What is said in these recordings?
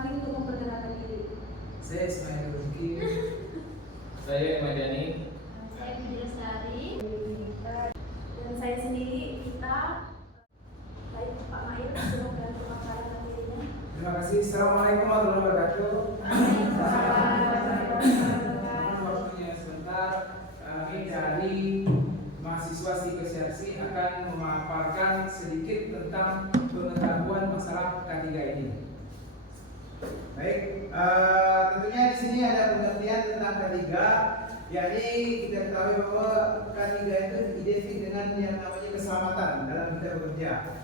lagi untuk memperkenalkan diri. Saya Ismail Rizky. Saya Madani. Saya Budi Lestari. Dan saya sendiri kita. Baik Pak Mail, silakan memperkenalkan dirinya. Terima kasih. Assalamualaikum warahmatullahi wabarakatuh. Waktunya sebentar, kami dari mahasiswa psikosiasi akan memaparkan sedikit tentang pengetahuan masalah K3 ini. Baik, tentunya di sini ada pengertian tentang K3, yakni kita ketahui bahwa K3 itu identik dengan yang namanya keselamatan dalam kita bekerja.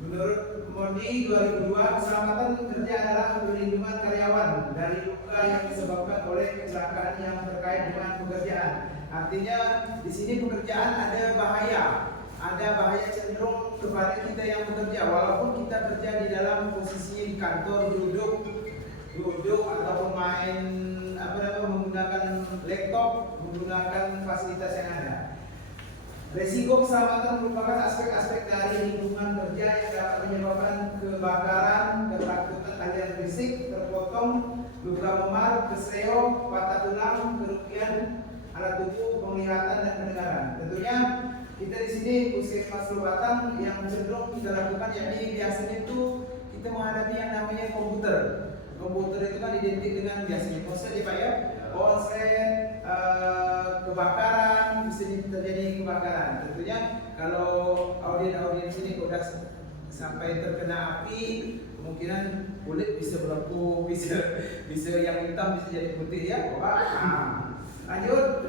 Menurut MODI 2002, keselamatan kerja adalah perlindungan karyawan dari luka yang disebabkan oleh kecelakaan yang terkait dengan pekerjaan. Artinya di sini pekerjaan ada bahaya cenderung kepada kita yang bekerja, walaupun kita kerja di dalam posisinya di kantor, duduk ataupun main menggunakan laptop, menggunakan fasilitas yang ada. Resiko keselamatan merupakan aspek-aspek dari lingkungan kerja yang dapat menyebabkan kebakaran, ketakutan aliran listrik, terpotong, luka memar, kesleo, patah tulang, kerugian alat tubuh, penglihatan dan pendengaran. Tentunya kita di sini Puskesmas Batang yang cenderung kita lakukan, yakni biasanya itu kita menghadapi yang namanya komputer. Komputer itu kan identik dengan biasanya ponsel ya Pak ya, ponsel, kebakaran, bisa terjadi kebakaran. Tentunya kalau audien sini sudah sampai terkena api, kemungkinan kulit bisa berlaku, bisa yang hitam bisa jadi putih ya Pak. Lanjut,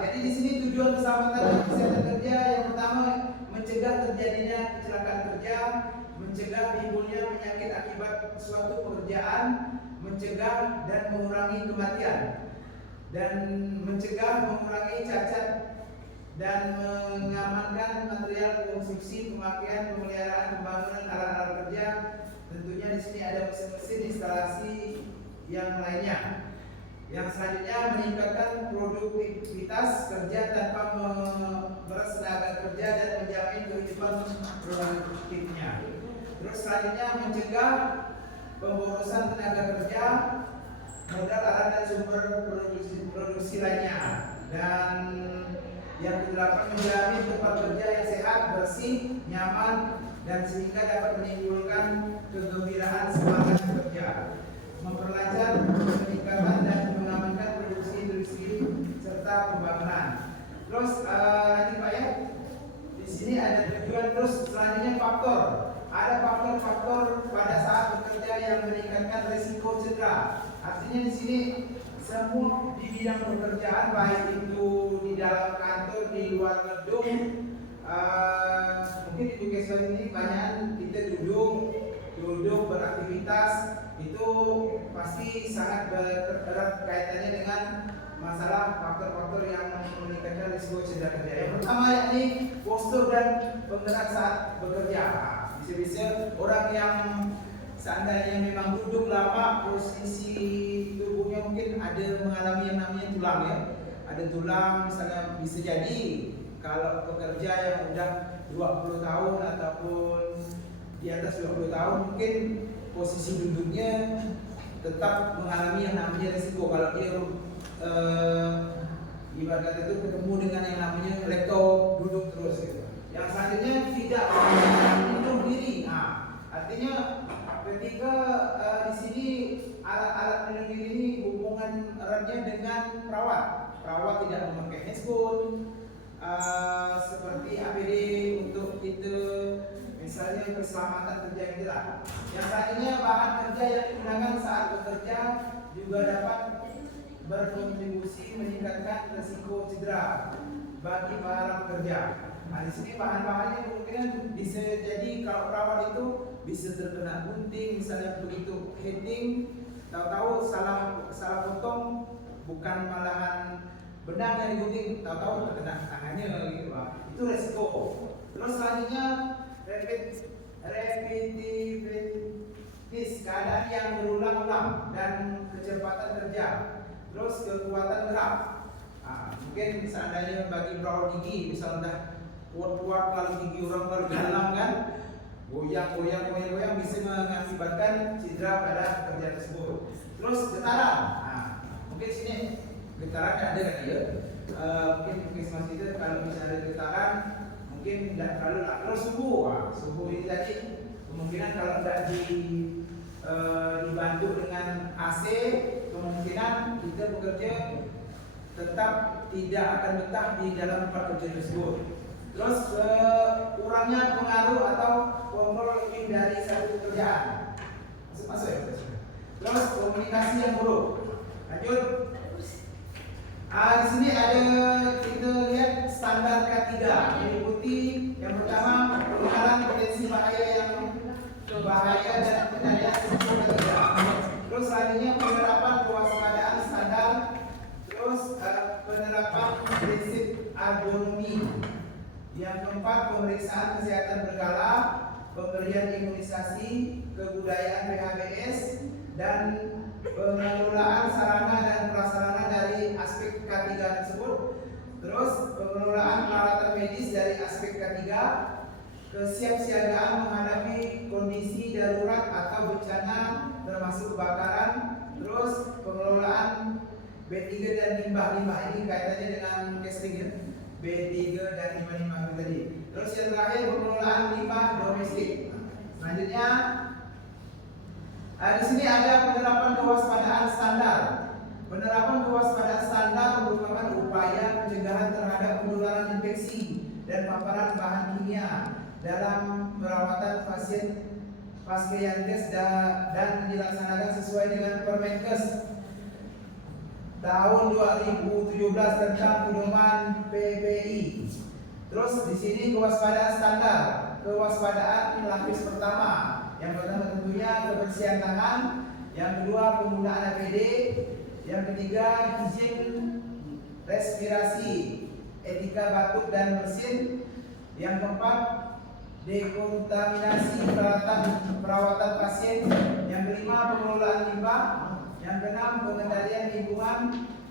jadi di sini tujuan keselamatan kesehatan kerja yang pertama mencegah terjadinya kecelakaan kerja, mencegah timbulnya penyakit akibat suatu pekerjaan, mencegah dan mengurangi kematian, dan mencegah mengurangi cacat dan mengamankan material konstruksi, pemakaian, pemeliharaan, pembangunan alat-alat kerja. Tentunya di sini ada mesin-mesin instalasi yang lainnya. Yang selanjutnya meningkatkan produktivitas kerja tanpa memeras tenaga kerja dan menjamin kehidupan produktifnya. Terus selanjutnya mencegah pemborosan tenaga kerja, modal alat dan sumber produksi lainnya. Dan yang kedelapan menjamin tempat kerja yang sehat, bersih, nyaman, dan sehingga dapat menimbulkan kegembiraan semangat kerja. Memperlancar peningkatan dan mengamankan produksi industri serta pembangunan. Terus nanti Pak ya, di sini ada tujuan. Terus selanjutnya faktor. Ada faktor-faktor pada saat bekerja yang meningkatkan risiko cedera. Artinya di sini semua di bidang pekerjaan, baik itu di dalam kantor, di luar gedung, mungkin di Puskesmas ini banyak kita duduk beraktivitas, itu pasti sangat erat kaitannya dengan masalah faktor-faktor yang meningkatkan risiko cedera kerja. Yang pertama yakni postur dan penggerak saat bekerja. Bisa-bisa orang yang seandainya memang duduk lama, posisi tubuhnya mungkin ada mengalami yang namanya tulang ya. Ada tulang, misalnya bisa jadi kalau pekerja yang udah 20 tahun ataupun di atas 20 tahun, mungkin posisi duduknya tetap mengalami yang namanya risiko kalau dia ibarat kata itu ketemu dengan yang namanya laptop, duduk terus gitu. Yang selanjutnya tidak melindungi diri. Artinya ketika di sini alat-alat pelindung diri ini hubungan eratnya dengan perawat. Perawat tidak memakai handphone, seperti APD untuk kita misalnya keselamatan kerja itulah. Yang selanjutnya bahan kerja yang digunakan saat bekerja juga dapat berkontribusi meningkatkan risiko cedera bagi para pekerja. Nah, di sini bahan-bahannya kemungkinan bisa jadi kalau perawat itu bisa terkena gunting, misalnya begitu heading, tahu-tahu salah potong, bukan malahan benang yang digunting, tahu-tahu terkena tangannya gitu Pak. Itu resiko. Terus selanjutnya repetivitas, keadaan yang berulang-ulang dan kecepatan kerja. Terus kekuatan gerak. Mungkin seandainya bagi perawat gigi, misalnya kuat-kuat kalau gigi orang baru dalam kan, goyang bisa mengakibatkan cedera pada pekerja tersebut. Terus getaran, nah, mungkin sini getaran kan ada kan ya? Mungkin puskesmas itu kalau misalnya ada getaran mungkin tidak terlalu lah. Terus suhu ini tadi kemungkinan kalau tidak dibantu dengan AC, kemungkinan kita bekerja tetap tidak akan betah di dalam tempat kerja tersebut. Terus kurangnya pengaruh atau kontrol lebih dari satu pekerjaan. Masuk ya. Terus komunikasi yang buruk. Lanjut. Di sini ada kita lihat standar K3 meliputi yang pertama pengenalan potensi bahaya dan pengendalian risiko K3. Terus selanjutnya penerapan kewaspadaan standar. Terus penerapan prinsip ergonomi. Yang keempat pemeriksaan kesehatan berkala, pemberian imunisasi, kebudayaan PHBS, dan pengelolaan sarana dan prasarana dari aspek K3 tersebut. Terus pengelolaan peralatan medis dari aspek K3, kesiapsiagaan menghadapi kondisi darurat atau bencana termasuk kebakaran. Terus pengelolaan B3 dan limbah-limbah, ini kaitannya dengan casting ya. B3 dan limbah-limbah tadi. Terus yang terakhir pengelolaan limbah domestik. Selanjutnya di sini ada penerapan kewaspadaan standar. Penerapan kewaspadaan standar merupakan upaya pencegahan terhadap penularan infeksi dan paparan bahan kimia dalam perawatan pasien pasca Yankes dan dilaksanakan sesuai dengan Permenkes tahun 2017 tentang pedoman PPI. Terus di sini kewaspadaan standar, kewaspadaan lapis pertama. Yang pertama tentunya kebersihan tangan, yang kedua penggunaan APD, yang ketiga izin respirasi, etika batuk dan bersin, yang keempat dekontaminasi perawatan pasien, yang kelima pengelolaan limbah, yang keenam pengendalian lingkungan,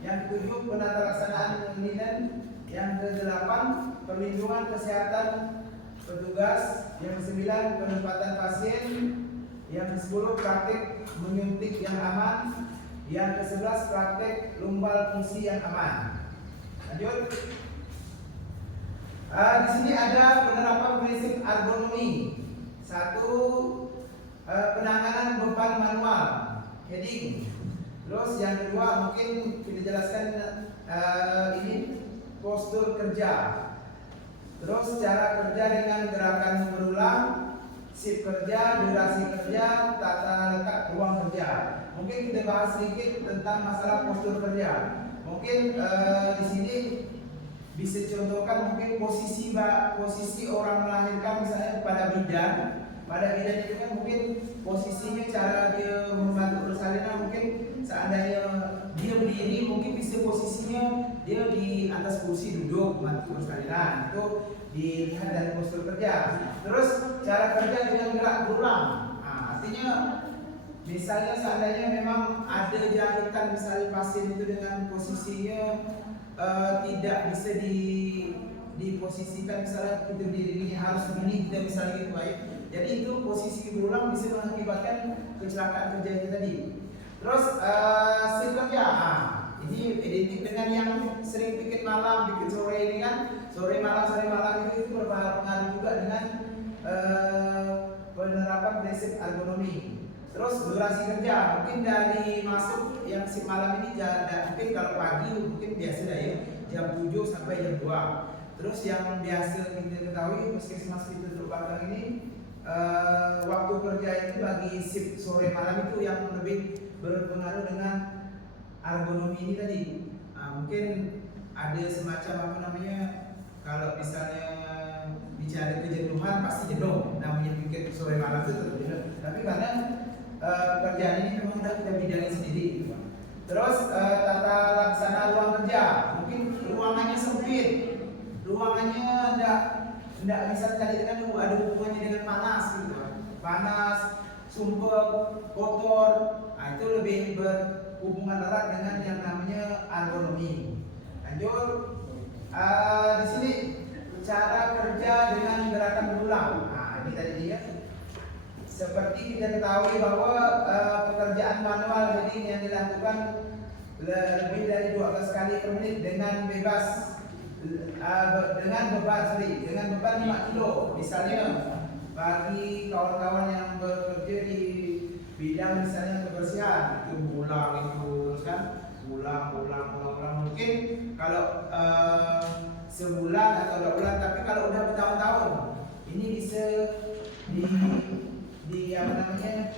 yang ketujuh penata laksanaan linen, yang kedelapan perlindungan kesehatan petugas, yang kesembilan penempatan pasien, yang kesepuluh praktik menyuntik yang aman, yang kesebelas praktik lumbal fungsi yang aman. Lanjut. Di sini ada penerapan prinsip ergonomi. Satu, penanganan beban manual, heading. Terus yang kedua mungkin kita jelaskan ini postur kerja. Terus cara kerja dengan gerakan berulang, shift kerja, durasi kerja, tata letak ruang kerja. Mungkin kita bahas sedikit tentang masalah postur kerja. Mungkin di sini bisa contohkan mungkin posisi orang melahirkan misalnya pada bidan. Pada bidan itu kan mungkin posisinya cara dia membantu persalinan mungkin seandainya dia berdiri mungkin bisa posisinya dia di atas kursi duduk membantu persalinan. Itu dilihat dari postur kerja. Terus cara kerja dengan gerak berulang. Artinya misalnya seandainya memang ada jahitan misalnya pasien itu dengan posisinya tidak bisa diposisikan misalnya kita berdiri harus begini tidak bisa gitu baik. Jadi itu posisi berulang bisa mengakibatkan kecelakaan kerja itu tadi. Terus shift kerja, ini identik dengan yang sering pikir malam, pikir sore ini kan sore malam itu berpengaruh juga dengan penerapan prinsip ergonomi. Terus durasi kerja, mungkin dari masuk yang shift malam ini mungkin kalau pagi mungkin biasa ya jam 7 sampai jam 2. Terus yang biasa kita ketahui puskesmas kita Teluk Bakar ini waktu kerja itu bagi shift sore malam itu yang lebih berpengaruh dengan ergonomi ini tadi. Mungkin ada semacam apa namanya kalau misalnya bicara kejenuhan pasti jenuh namanya pikir sore malam itu tetap jenuh. Tapi karena pekerjaan ini memang kita bidangin sendiri. Terus tata laksana ruang kerja, mungkin ruangannya sempit, ruangannya tidak bisa tadi kan ada hubungannya dengan panas gitu, panas, sumpek, kotor, itu lebih berhubungan erat dengan yang namanya ergonomi. Lanjut, di sini cara kerja dengan gerakan berulang. Ini tadi dia seperti kita ketahui bahwa pekerjaan manual jadi yang dilakukan lebih dari 12 kali per menit dengan bebas dengan beban 5 kilo. Misalnya bagi kawan-kawan yang bekerja di bidang misalnya kebersihan itu ulang itu kan ulang mungkin kalau sebulan atau 2 bulan, tapi kalau udah bertahun-tahun ini bisa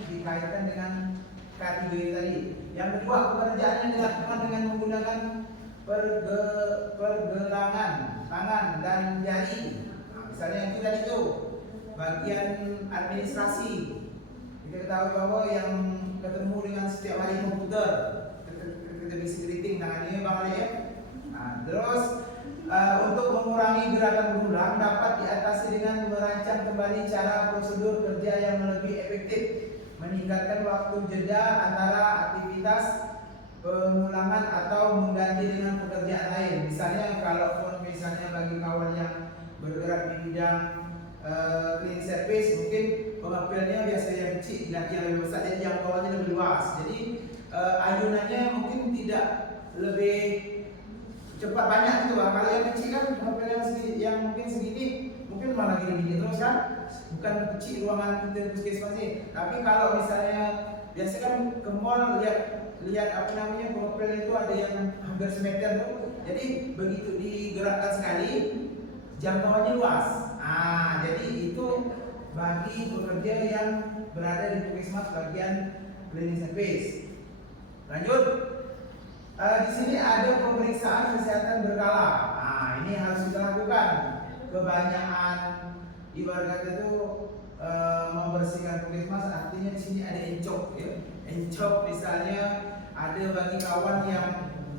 dikaitkan dengan kategori tadi. Yang kedua, pekerjaan yang dilakukan dengan menggunakan pergelangan tangan dan jari. Nah, misalnya yang tadi itu bagian administrasi. Kita ketahui bahwa yang ketemu dengan setiap hari komputer, kita bisa greeting tangannya bang Ali ya. Nah, terus untuk mengurangi gerakan berulang dapat diatasi dengan merancang kembali cara prosedur kerja yang lebih efektif, meningkatkan waktu jeda antara aktivitas pengulangan atau mengganti dengan pekerjaan lain. Misalnya kalau misalnya bagi kawan yang bergerak di bidang cleaning service, mungkin pengambilannya biasanya yang kecil diganti yang lebih besar, jadi jangkauannya lebih luas. Jadi ayunannya mungkin tidak lebih cepat banyak gitu bang. Kalau yang kecil kan pengambilan yang mungkin segini mungkin malah gini terus kan, bukan kecil ruangan kita puskesmas ini. Tapi kalau misalnya biasa kan ke mall lihat apa namanya pengambilan itu ada yang hampir semeter tuh. Jadi begitu digerakkan sekali jangkauannya luas. Jadi itu bagi pekerja yang berada di puskesmas bagian cleaning service. Lanjut, di sini ada pemeriksaan kesehatan berkala. Ini harus kita lakukan. Kebanyakan di warga itu membersihkan puskesmas, artinya di sini ada encok, ya. Encok misalnya ada bagi kawan yang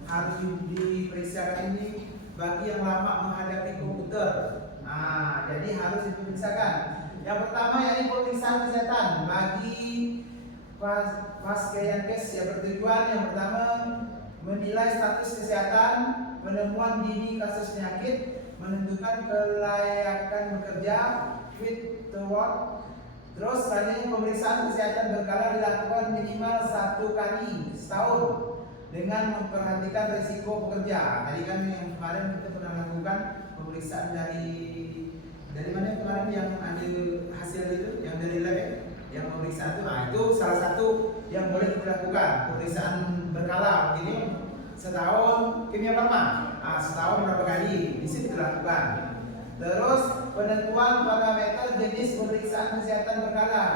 harus diperiksakan ini bagi yang lama menghadapi komputer. Jadi harus diperiksakan. Yang pertama yakni pemeriksaan kesehatan bagi Paskeyankes yang bertujuan yang pertama menilai status kesehatan, penemuan dini kasus penyakit, menentukan kelayakan bekerja, fit to work. Terus selanjutnya pemeriksaan kesehatan berkala dilakukan minimal 1 kali setahun dengan memperhatikan risiko pekerja. Tadi kan yang kemarin kita pernah lakukan pemeriksaan dari mana kemarin yang ambil hasil itu, yang dari lab ya, yang pemeriksaan itu. Itu salah satu yang boleh kita lakukan, pemeriksaan berkala begini setahun kimia farma. Setahun berapa kali bisa kita lakukan. Terus penentuan parameter jenis pemeriksaan kesehatan berkala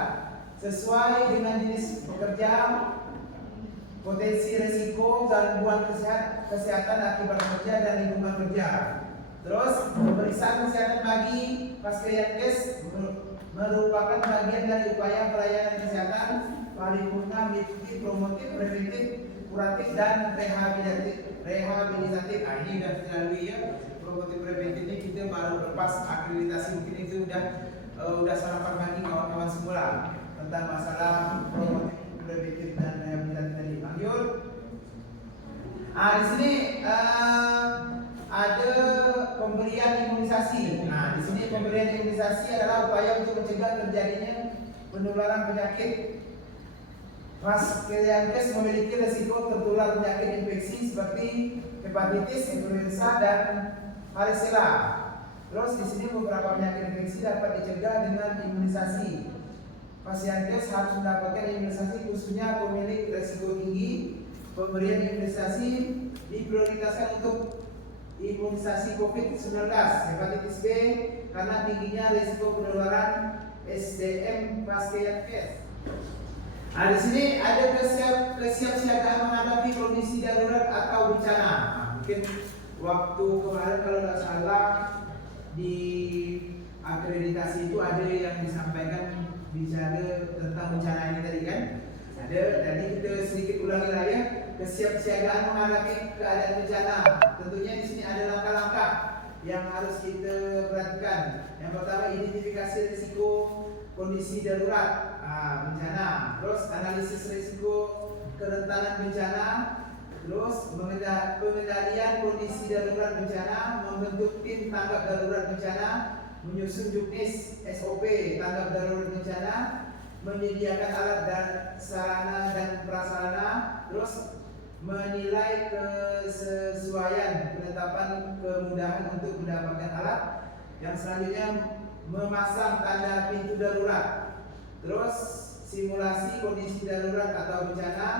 sesuai dengan jenis pekerja, potensi risiko gangguan kesehatan akibat kerja dan lingkungan kerja. Terus pemeriksaan kesehatan bagi Paskeyankes merupakan bagian dari upaya pelayanan kesehatan paripurna meliputi promotif, preventif, kuratif dan rehabilitatif. Ini sudah dilalui ya. Promotif preventif ini kita baru lepas akreditasi, mungkin itu udah sarapan bagi kawan-kawan semula tentang masalah promotif preventif dan rehabilitatif tadi. Lanjut. Di sini ada pemberian imunisasi. Di sini pemberian imunisasi adalah upaya untuk mencegah terjadinya penularan penyakit. Paskeyankes memiliki risiko tertular penyakit infeksi seperti hepatitis, influenza, dan varicella. Terus di sini beberapa penyakit infeksi dapat dicegah dengan imunisasi. Paskeyankes harus mendapatkan imunisasi khususnya pemilik risiko tinggi. Pemberian imunisasi diprioritaskan untuk imunisasi COVID-19, hepatitis B karena tingginya risiko penularan SDM Paskeyankes. Di sini ada kesiapsiagaan menghadapi kondisi darurat atau bencana. Mungkin waktu kemarin kalau tidak salah di akreditasi itu ada yang disampaikan bicara tentang bencana ini tadi kan. Jadi kita sedikit ulangi lah ya. Kesiapsiagaan menghadapi keadaan bencana. Tentunya di sini ada langkah-langkah yang harus kita perhatikan. Yang pertama, identifikasi risiko kondisi darurat bencana. Terus analisis risiko kerentanan bencana. Terus pengendalian kondisi darurat bencana, membentuk tim tanggap darurat bencana, menyusun juknis SOP tanggap darurat bencana, menyediakan alat dan sarana dan prasarana, terus menilai kesesuaian penetapan kemudahan untuk mendapatkan alat. Yang selanjutnya memasang tanda pintu darurat, terus simulasi kondisi darurat atau bencana,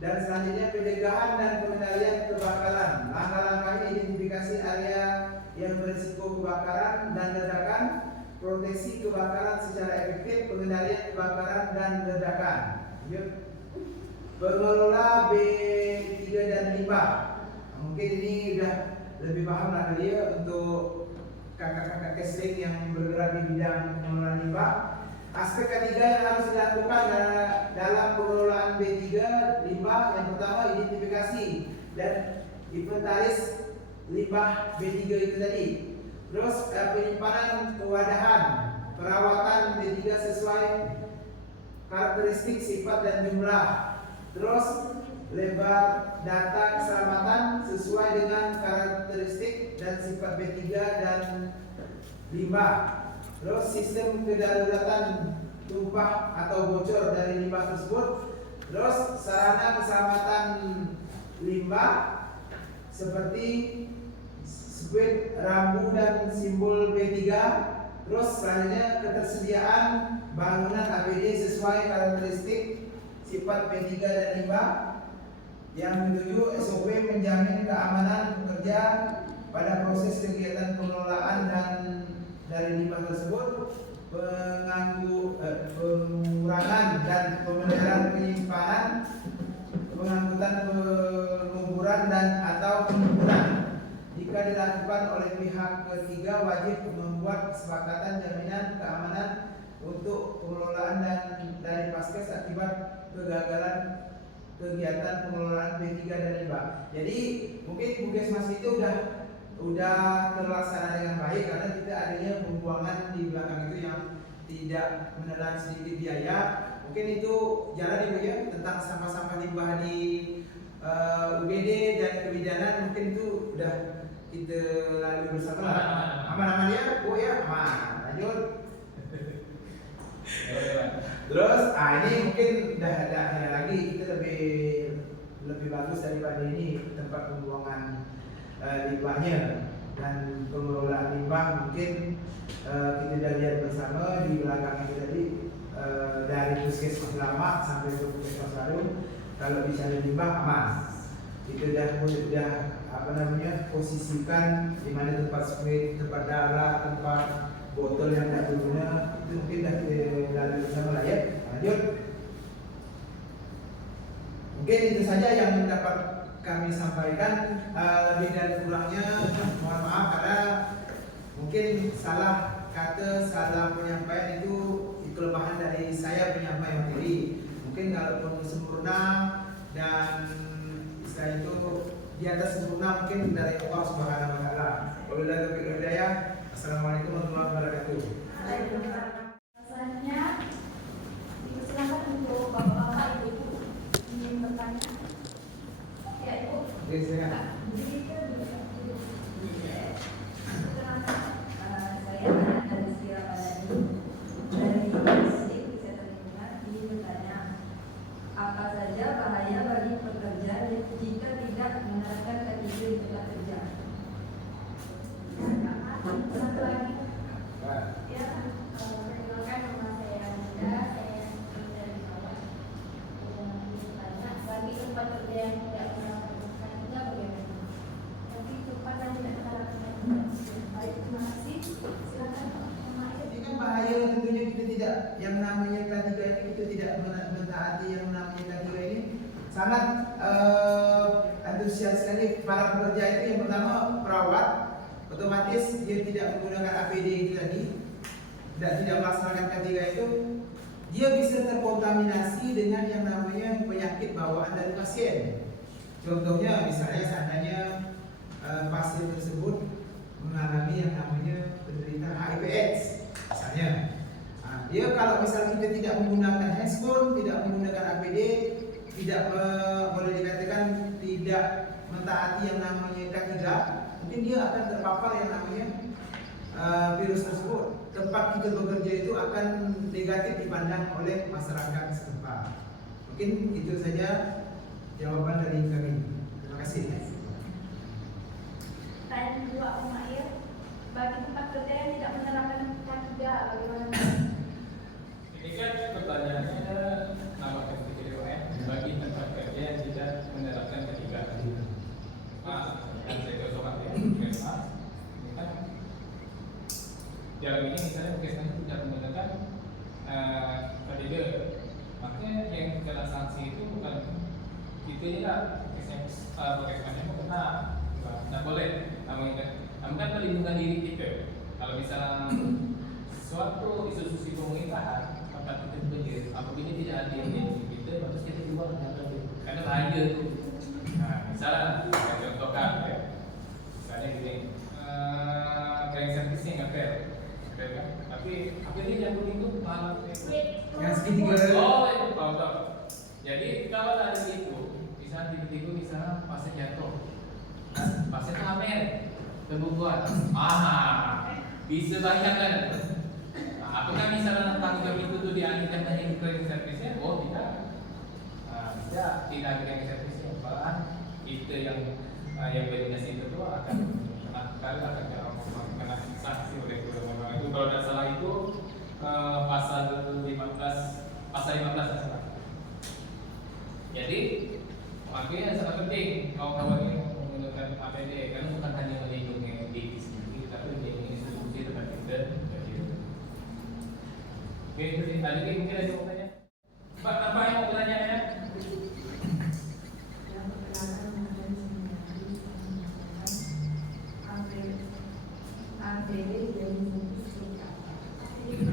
dan selanjutnya pencegahan dan pengendalian kebakaran. Langkah-langkahnya identifikasi area yang berisiko kebakaran dan ledakan, proteksi kebakaran secara efektif, pengendalian kebakaran dan ledakan. Pengelola B3 dan limbah. Mungkin ini udah lebih paham lah dia untuk kakak-kakak kesling yang bergerak di bidang pengelolaan limbah. Aspek ketiga yang harus dilakukan dalam pengelolaan B3 limbah, yang pertama identifikasi dan inventaris limbah B3 itu tadi. Terus penyimpanan kewadahan, perawatan B3 sesuai karakteristik, sifat dan jumlah. Terus lebar data keselamatan sesuai dengan karakteristik dan sifat B3 dan limbah. Terus sistem kedaruratan tumpah atau bocor dari limbah tersebut. Terus sarana keselamatan limbah seperti squid, rambu dan simbol B3. Terus selanjutnya ketersediaan bangunan APD sesuai karakteristik, sifat B3 dan limbah. Yang ketujuh, SOP menjamin keamanan pekerja pada proses kegiatan pengelolaan dan dari limbah tersebut, pengurangan dan pemeliharaan penyimpanan, pengangkutan, penguburan dan atau penguburan. Jika dilakukan oleh pihak ketiga, wajib membuat kesepakatan jaminan keamanan untuk pengelolaan dan dari paskes akibat kegagalan kegiatan pengelolaan B3 dan limbah. Jadi mungkin Puskesmas itu udah terlaksana dengan baik karena kita adanya pembuangan di belakang itu yang tidak menelan sedikit biaya. Mungkin itu jalan Ibu ya tentang sampah-sampah limbah di UBD dan kebidanan, mungkin itu udah kita lalui bersama. Aman-aman ya Bu ya, aman. Lanjut. Terus ini mungkin udah ada lagi, kita lebih bagus daripada ini tempat pembuangan limbahnya dan pengelolaan limbah. Mungkin kita sudah lihat bersama di belakang itu tadi, dari Puskesmas lama sampai ke Puskesmas baru, kalau bisa limbah aman. Itu sudah posisikan di mana tempat spray, tempat darah, tempat botol yang tidak berguna, itu mungkin sudah bersama lah ya. Lanjut. Mungkin itu saja yang dapat kami sampaikan. Lebih dan kurangnya mohon maaf karena mungkin salah kata, salah penyampaian itu kelemahan dari saya penyampaian materi. Mungkin kalau sempurna dan istilah itu di atas sempurna mungkin dari Allah Subhanahu wa taala. Wabillahi taufiq wal hidayah. Assalamualaikum warahmatullahi wabarakatuh. Rasanya dipersilakan untuk bapak-bapak, ibu-ibu ingin bertanya. Ya Ibu. Oke, silakan. Saya dari Sira Padani dari Dinas Kesehatan Lingkungan ingin bertanya, apa saja bahaya bagi pekerja jika tidak menerapkan teknik lingkungan kerja? Satu lagi. Ya, perkenalkan nama saya Nida, saya dari Jawa. Bertanya, bagi tempat kerja yang tidak menerapkan juga bagaimana? Tapi tempat yang tidak menerapkan. Baik, terima kasih. Silakan Pak. Ini kan bahaya, tentunya kita tidak, yang namanya K3 ini kita tidak mentaati yang namanya K3 ini. Sangat antusias sekali para pekerja itu. Yang pertama perawat, otomatis dia tidak menggunakan APD itu tadi dan tidak melaksanakan K3 itu, dia bisa terkontaminasi dengan yang namanya penyakit bawaan dari pasien. Contohnya misalnya seandainya pasien tersebut mengalami yang namanya penderita HIV/AIDS misalnya. Dia kalau misalnya kita tidak menggunakan handphone, tidak menggunakan APD, tidak boleh dikatakan tidak mentaati yang namanya K3, mungkin dia akan terpapar yang namanya virus tersebut, tempat kita bekerja itu akan negatif dipandang oleh masyarakat setempat. Mungkin itu saja jawaban dari kami. Terima kasih. Tanya dua Om Air, bagi tempat kerja yang tidak menerapkan K3 bagaimana? Ini kan pertanyaannya nama KTP bagi tempat kerja yang tidak menerapkan ketiga. Yang saya contohkan ya, ini kan jalan ini misalnya bukan tidak menggunakan KTP, makanya yang kena sanksi itu bukan itu ya, bukannya kena, tidak boleh. Namun kan melindungi diri kita. Kalau misalnya suatu institusi pemerintahan tempat kita bekerja, apabila tidak ada yang kita, maka kita keluar karena bahaya itu. Nah, misalnya saya contohkan ya, misalnya gini, kayak servis yang nggak fair, kan? Tapi akhirnya yang itu malah Yang segitiga. oh itu tahu. Jadi kalau ada itu, misalnya tiba-tiba misalnya pasien jatuh, pasien itu hamil, kebutuhan, bisa bayangkan. Apakah misalnya tanggung jawab itu tuh dialihkan dari cleaning service-nya? Oh tidak. Bisa tidak cleaning service-nya, malahan kita yang berdinas itu tuh akan kena sanksi oleh gubernur. Itu kalau tidak salah itu pasal 15 salah. Jadi makanya sangat penting kawan-kawan ini menggunakan APD karena bukan hanya melindungi diri sendiri, tapi melindungi institusi tempat kita. Oke, itu sih. Tadi mungkin ada jawabannya. Pak, apa yang mau bertanya ya?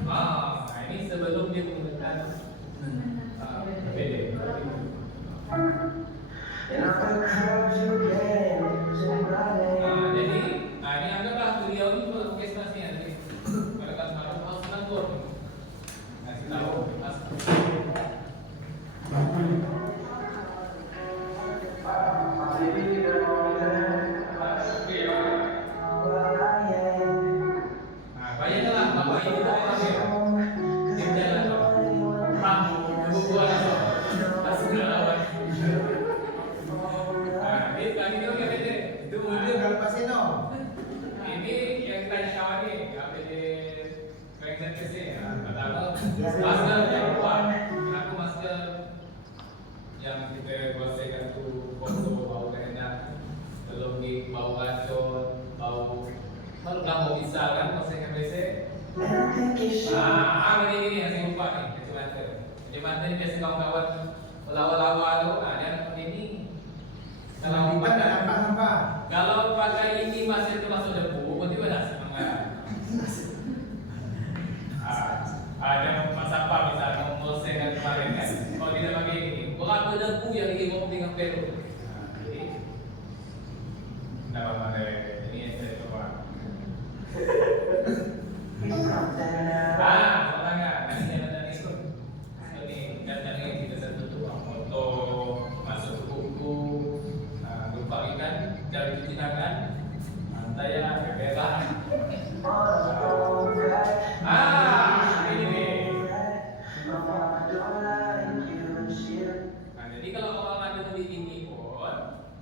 Nah ini sebelum dia menggunakan APD. Jadi, ini anggaplah beliau ini pelukis masnya. Jadi, mereka harus senang pun. Ngasih tahu. Bayangkanlah bapak ini orang ya. Dia jalan kok. Kebukuan itu. Langsung lawan. Ini kali itu ya BD. Itu muncul kalau pasien no. Ini yang ditanya kawan nih, APD Franklin TC. Pertama, masker yang keluar. Aku masker yang kita gosokkan tuh foto bau enak, belum di bau racun, bau kalau nggak mau bisa kan gosokkan WC. Ini yang saya lupa nih, kacamata ini biasa kawan-kawan lawa-lawa tuh, dia ini kalau kalau pakai ini masih termasuk debu, berarti udah semangat. Ada mas apa misalnya mau saya kemarin kan, kalau tidak pakai ini, berapa debu yang dibawa dengan peru. Jadi, nama mana ini yang saya coba. Semangat. Nanti jangan itu. Ini dan ini kita sentuh foto masuk ke buku. Lupa ikan, cari cuci tangan, saya bebas. Ini nih. Jadi kalau orang ada di tinggi pun,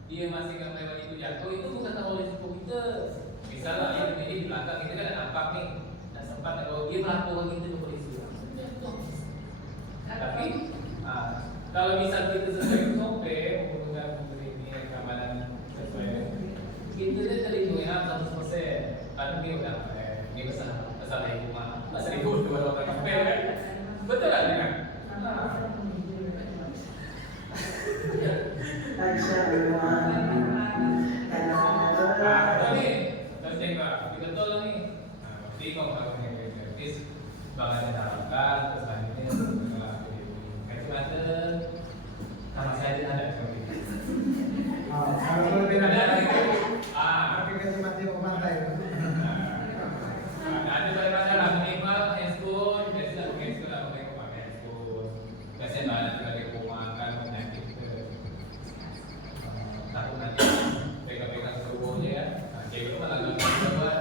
dia masih nggak lewat itu jatuh, itu bukan tahu risiko kita. Misalnya yang ini di belakang itu kan ada nampak nih, dan sempat kalau dia melakukan itu ke polisi. Tapi kalau misal kita sesuai SOP menggunakan ini keamanan sesuai kita terlindungi 100%. Karena dia udah ini kesalahan ibu mah 1.000 dua orang kampel kan, betul kan ya? Ini penting pak, betul nih. Jadi kalau pakai gratis, bakal diterapkan terus selanjutnya setelah kacamata sama saya ada seperti itu. Kalau berbeda Ada pakai kacamata pemantai. ada bagaimana minimal handphone, biasanya pakai handphone atau pakai handphone. Biasanya banyak dari kumakan penyakit takut nanti pegang-pegang tubuhnya ya. Jadi itu malah nggak bisa buat.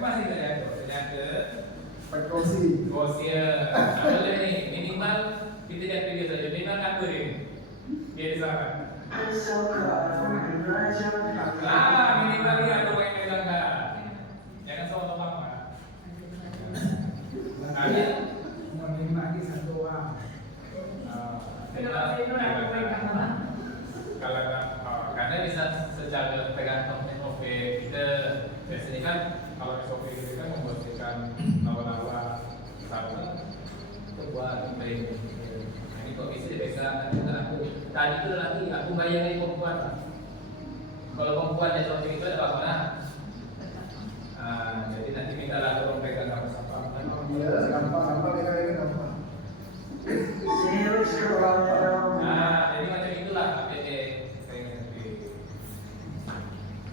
masih ternyata Perkosi. Gosia. Boleh nih, minimal kita lihat video saja. Minimal kan beri. Biar di sana. Minimal lihat apa yang bilang kan. Jangan soal apa. Ada. Namanya lagi satu orang. Kalau karena bisa secara tergantung SOP kita biasanya kan kalau SOP itu kan membuatkan lawan-lawan sama itu buat baik. Nah, ini kok bisa nanti kan aku tadi itu lagi aku bayangin perempuan. Kalau perempuan SOP itu ada apa mana? Jadi nanti minta lah tolong pegang sampah. Iya, sampah kita gampang. Jadi macam itulah APD pengen lebih.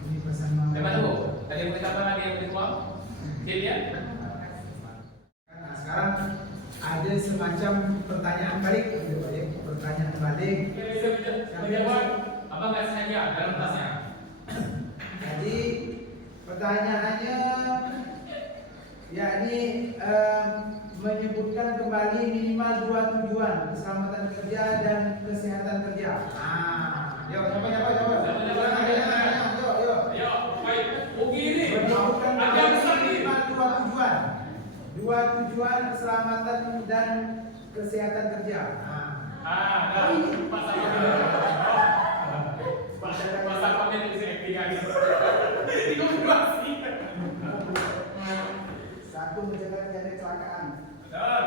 Ini pesan mama. Memang tu, tadi boleh tambah lagi yang kedua? Dia dia? Nah, sekarang ada semacam pertanyaan balik, pertanyaan balik. Dia bisa menjawab. Apa nggak sengaja dalam tasnya? Jadi pertanyaannya, yakni menyebutkan kembali minimal 2 tujuan keselamatan kerja dan kesehatan kerja. Yuk, coba. Yuk. Ayo, baik. Oh gini. Menyebutkan Ada yang besar ni. minimal 2 tujuan. 2 tujuan keselamatan dan kesehatan kerja. Dah. Pasal apa yang bisa aktifkan? Itu masih. Satu, mencegah terjadi kecelakaan. Betul.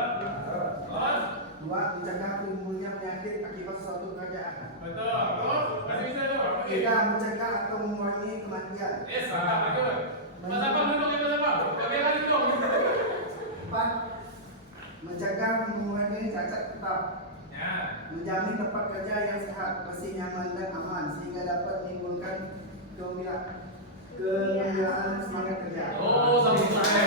Terus? Dua, mencegah timbulnya penyakit akibat suatu pekerjaan. Betul. Terus? Masih bisa tu? Tiga, mencegah atau mengurangi kematian. Salah. Bagus. Pasal apa dulu kita apa? Kami lagi dong. Empat, mencegah mengurangi cacat tetap. Ya. Menjamin tempat kerja yang sehat, bersih, nyaman dan aman sehingga dapat menimbulkan kegembiraan semangat kerja. Oh, sampai